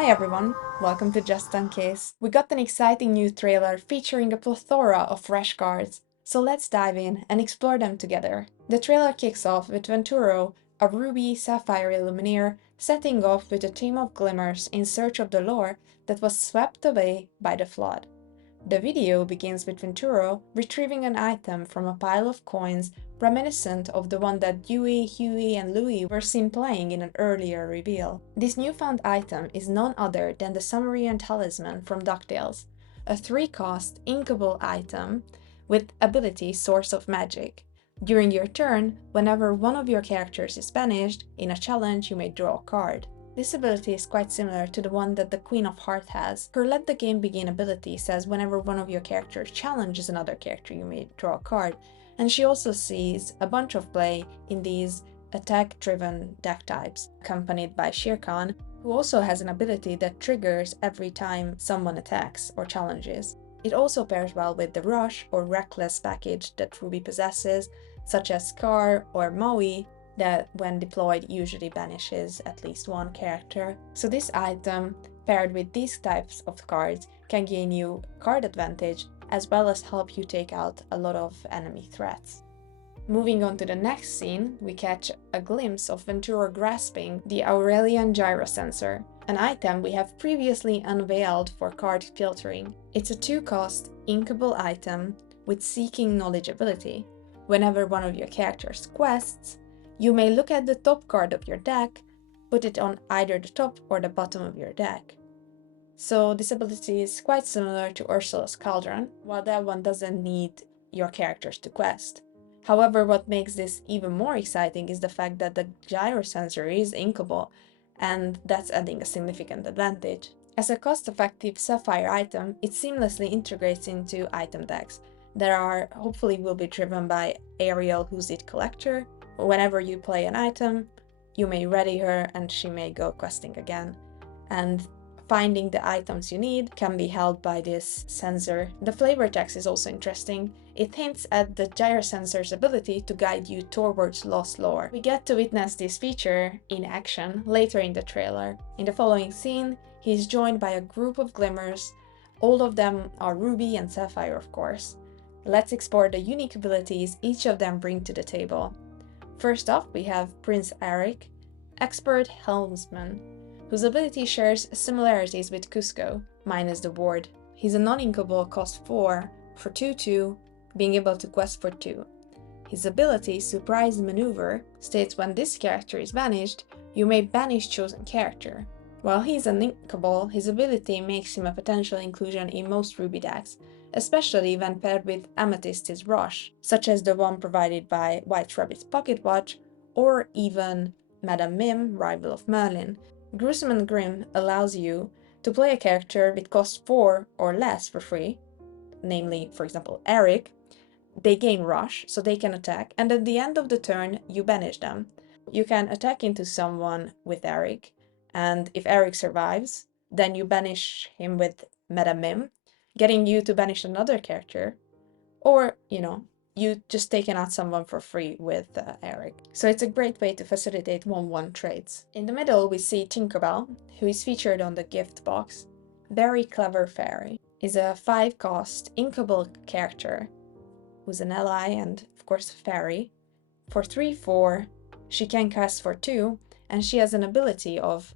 Hi everyone, welcome to Just in Case. We got an exciting new trailer featuring a plethora of fresh cards, so let's dive in and explore them together. The trailer kicks off with Venturo, a ruby sapphire Lumineer, setting off with a team of glimmers in search of the lore that was swept away by the flood. The video begins with Venturo retrieving an item from a pile of coins reminiscent of the one that Dewey, Huey, and Louie were seen playing in an earlier reveal. This newfound item is none other than the Sumerian Talisman from DuckTales, a 3-cost inkable item with ability Source of Magic. During your turn, whenever one of your characters is banished, in a challenge you may draw a card. This ability is quite similar to the one that the Queen of Hearts has. Her Let the Game Begin ability says whenever one of your characters challenges another character you may draw a card, and she also sees a bunch of play in these attack-driven deck types, accompanied by Shere Khan, who also has an ability that triggers every time someone attacks or challenges. It also pairs well with the Rush or Reckless package that Ruby possesses, such as Scar or Maui, that when deployed usually banishes at least one character. So this item, paired with these types of cards, can gain you card advantage as well as help you take out a lot of enemy threats. Moving on to the next scene, we catch a glimpse of Ventura grasping the Aurelian Gyrosensor, an item we have previously unveiled for card filtering. It's a 2-cost inkable item with Seeking Knowledge ability. Whenever one of your characters quests, you may look at the top card of your deck, put it on either the top or the bottom of your deck. So this ability is quite similar to Ursula's Cauldron, while that one doesn't need your characters to quest. However, what makes this even more exciting is the fact that the Gyrosensor is inkable, and that's adding a significant advantage. As a cost-effective Sapphire item, it seamlessly integrates into item decks that hopefully will be driven by Ariel, who's it collector. Whenever you play an item, you may ready her and she may go questing again. And finding the items you need can be held by this sensor. The flavor text is also interesting. It hints at the Gyrosensor's ability to guide you towards lost lore. We get to witness this feature in action later in the trailer. In the following scene, he is joined by a group of glimmers. All of them are ruby and sapphire, of course. Let's explore the unique abilities each of them bring to the table. First off, we have Prince Eric, expert helmsman, whose ability shares similarities with Cusco, minus the ward. He's a non-inkable cost 4 for 2/2, being able to quest for 2. His ability, Surprise Maneuver, states when this character is banished, you may banish chosen character. While he's uninkable, his ability makes him a potential inclusion in most Ruby decks, especially when paired with Amethyst's Rush, such as the one provided by White Rabbit's Pocket Watch, or even Madame Mim, rival of Merlin. Gruesome and Grim allows you to play a character with cost 4 or less for free, namely, for example, Eric. They gain Rush, so they can attack, and at the end of the turn, you banish them. You can attack into someone with Eric, and if Eric survives, then you banish him with Madame Mim, getting you to banish another character, or, you just taken out someone for free with Eric. So it's a great way to facilitate 1/1 trades. In the middle, we see Tinkerbell, who is featured on the gift box. Very Clever Fairy is a 5-cost inkable character who's an ally and, of course, a fairy. For 3/4, she can cast for 2, and she has an ability of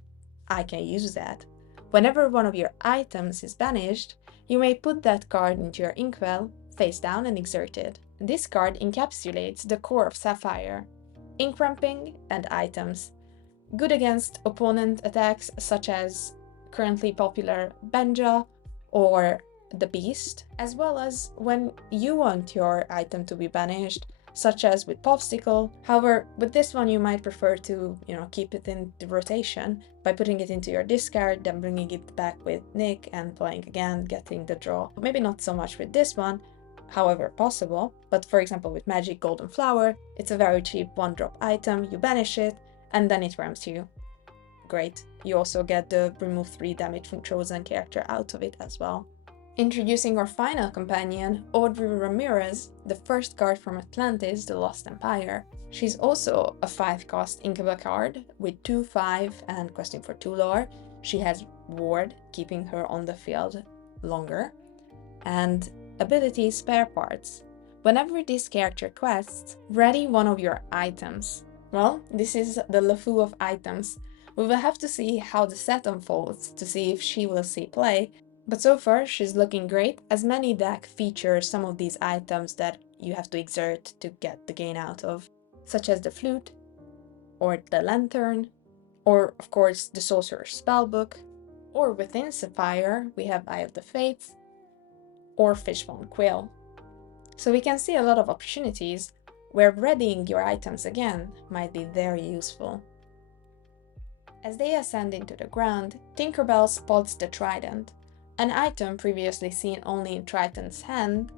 I can use that. Whenever one of your items is banished, you may put that card into your inkwell, face down and exert it. This card encapsulates the core of Sapphire, ink ramping and items, good against opponent attacks such as currently popular Benja or the Beast, as well as when you want your item to be banished, such as with Popsicle. However, with this one you might prefer to, keep it in the rotation by putting it into your discard, then bringing it back with Nick and playing again, getting the draw. Maybe not so much with this one, however possible, but for example with Magic Golden Flower, it's a very cheap 1-drop item, you banish it, and then it ramps you. Great. You also get the remove 3 damage from chosen character out of it as well. Introducing our final companion, Audrey Ramirez, the first card from Atlantis, the Lost Empire. She's also a 5-cost inkable card with 2/5 and questing for 2 lore. She has Ward, keeping her on the field longer, and ability spare parts. Whenever this character quests, ready one of your items. Well, this is the LeFou of items. We will have to see how the set unfolds to see if she will see play, but so far she's looking great, as many decks feature some of these items that you have to exert to get the gain out of, such as the flute, or the lantern, or of course the Sorcerer's Spellbook, or within Sapphire we have Eye of the Fates, or Fishbone Quill. So we can see a lot of opportunities where readying your items again might be very useful. As they ascend into the ground, Tinkerbell spots the trident, an item previously seen only in Triton's hand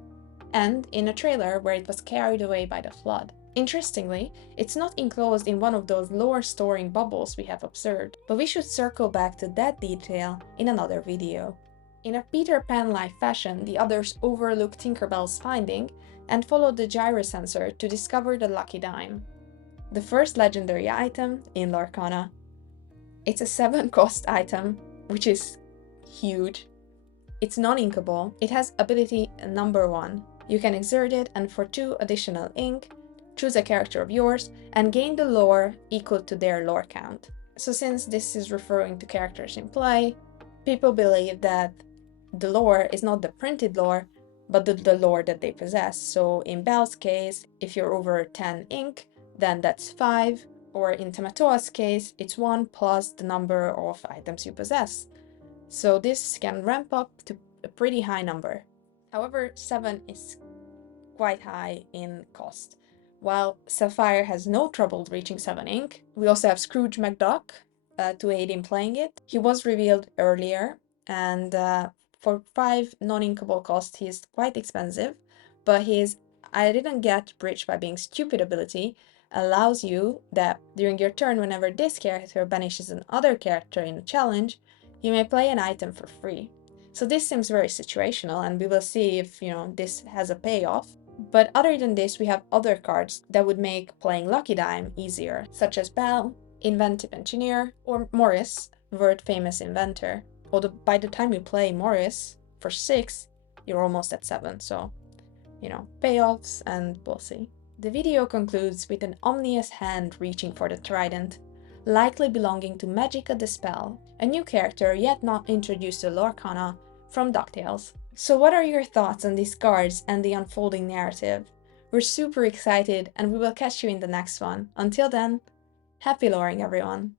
and in a trailer where it was carried away by the flood. Interestingly, it's not enclosed in one of those lore storing bubbles we have observed, but we should circle back to that detail in another video. In a Peter Pan-like fashion, the others overlook Tinkerbell's finding and follow the gyrosensor to discover the lucky dime, the first legendary item in Lorcana. It's a 7-cost item, which is huge. It's non-inkable, it has ability number 1. You can exert it, and for 2 additional ink, choose a character of yours and gain the lore equal to their lore count. So since this is referring to characters in play, people believe that the lore is not the printed lore, but the lore that they possess. So in Belle's case, if you're over 10 ink, then that's 5, or in Tamatoa's case, it's 1 plus the number of items you possess. So this can ramp up to a pretty high number. However, 7 is quite high in cost. While Sapphire has no trouble reaching 7 ink, we also have Scrooge McDuck to aid in playing it. He was revealed earlier, and for 5 non-inkable cost, he is quite expensive, but his I didn't get bridge by being stupid ability allows you that during your turn, whenever this character banishes another character in a challenge, you may play an item for free. So this seems very situational, and we will see if, this has a payoff. But other than this, we have other cards that would make playing Lucky Dime easier, such as Belle, Inventive Engineer, or Morris, world famous inventor. Although by the time you play Morris for 6, you're almost at 7, so, payoffs, and we'll see. The video concludes with an ominous hand reaching for the trident, likely belonging to Magica the Spell, a new character yet not introduced to Lorcana from DuckTales. So what are your thoughts on these cards and the unfolding narrative? We're super excited, and we will catch you in the next one. Until then, happy loring everyone!